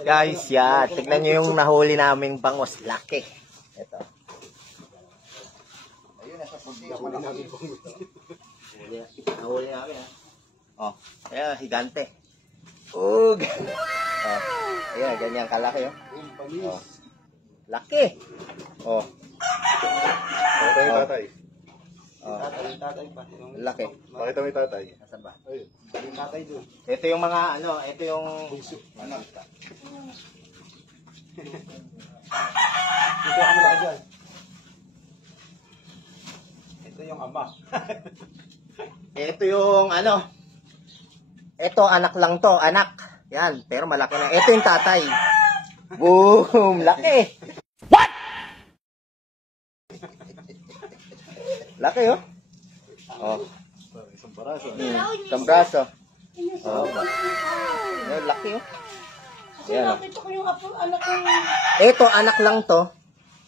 Guys, yan. Tignan nyo yung nahuli naming bangos. Laki. Ito. Ayun, nasa puti ako na namin bangos. Nahuli namin, ha. Oh, ayan, higante. Ug. Oh, ayan, ganyan kalaki, oh. Oh. Laki. Oh. Tatay, tatay. Oh. Tatay pa. Laki. Pakita mo yung tatay. Nasaan ba? Ayun. Yung tatay doon. Ito yung mga, ano, ito yung... Ano? Ito ang laki dyan. Ito yung ama. Ito yung, ano... Ito, anak lang to. Anak. Yan. Pero malaki na. Ito yung tatay. Boom! Laki! What?! Laki, oh. Oh. Isang paraso. Isang braso. Oh. Yan, laki, oh. Kasi nakita ko yung anak ko. Ito, anak lang to.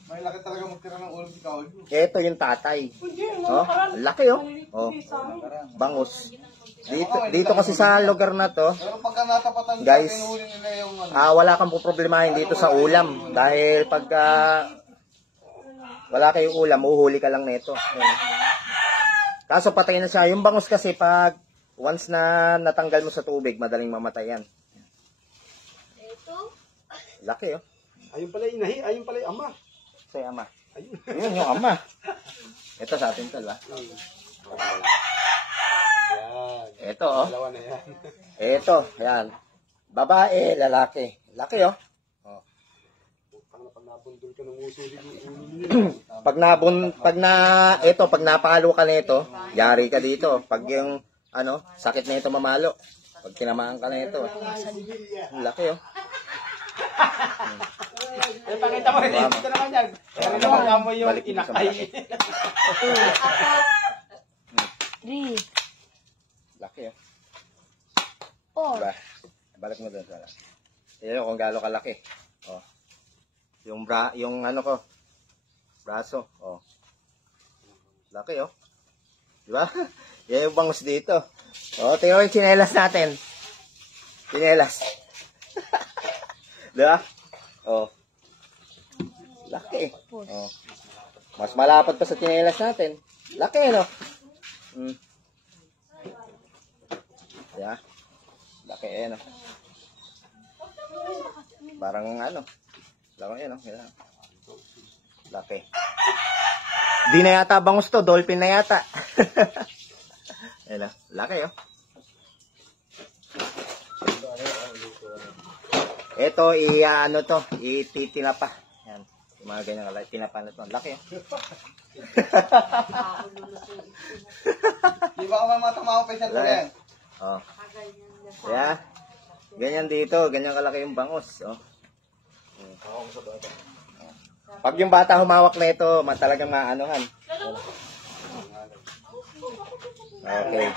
May laki talaga magtira ng ulam si Kawal. Ito yung tatay. Hindi, Oh, laki, oh. Oh. Bangus. Dito kasi sa lugar na to, Pero pagka natapatan guys, pinuli nila yung ano. wala kang problemahin dito sa ulam. Dahil pagka wala kayong ulam, uhuli ka lang nito. Kaso patay na siya. Yung bangus kasi pag once na natanggal mo sa tubig, madaling mamatay yan. Ito? Laki, oh. Ayun pala yung inahi, ayun pala yung ama. Sa ama. Ayun. Yun yung ama. Ito sa atin to, ba? Yan. Ito, oh. Dalawa na yan. Ito, yan. Babae, lalaki. Laki, oh. Oh. Pag nabundol ka ng uso, pag napalo ka nito, yari ka dito. Pag yung, ano, sakit na ito mamalo. Pag tinamaan ka na ito. Laki, oh. Pakita mo, dito naman yan. Pero naman nga mo yung Balik dito sa inakay. malaki. 3, Laki, oh. 4. Diba? Balik mo doon sa laki. Tignan kung gaano kalaki. Oh. Yung ano ko, braso. Oh. Laki, oh. Diba? Yan yung bangus dito. Oh, tingnan mo yung tsinelas natin. Tsinelas. Diba? Oh. Laki. Oh. Mas malapad pa sa tsinelas natin. Laki, no? Diba? Laki, no? Parang ano. Laki, no? Laki. Di na yata bangus to. Dolphin na yata. Ayan, laki, oh. Ito, ano to, ititinapa. Yan. Yung mga ganyan kalaki. Tinapa na to. Laki, oh. Di ba ako mamatama pa siya Laki. Oh. Yeah. Ganyan dito. Ganyan kalaki yung bangus, oh. Pag yung bata humawak na ito, talagang maanuhan. Okay.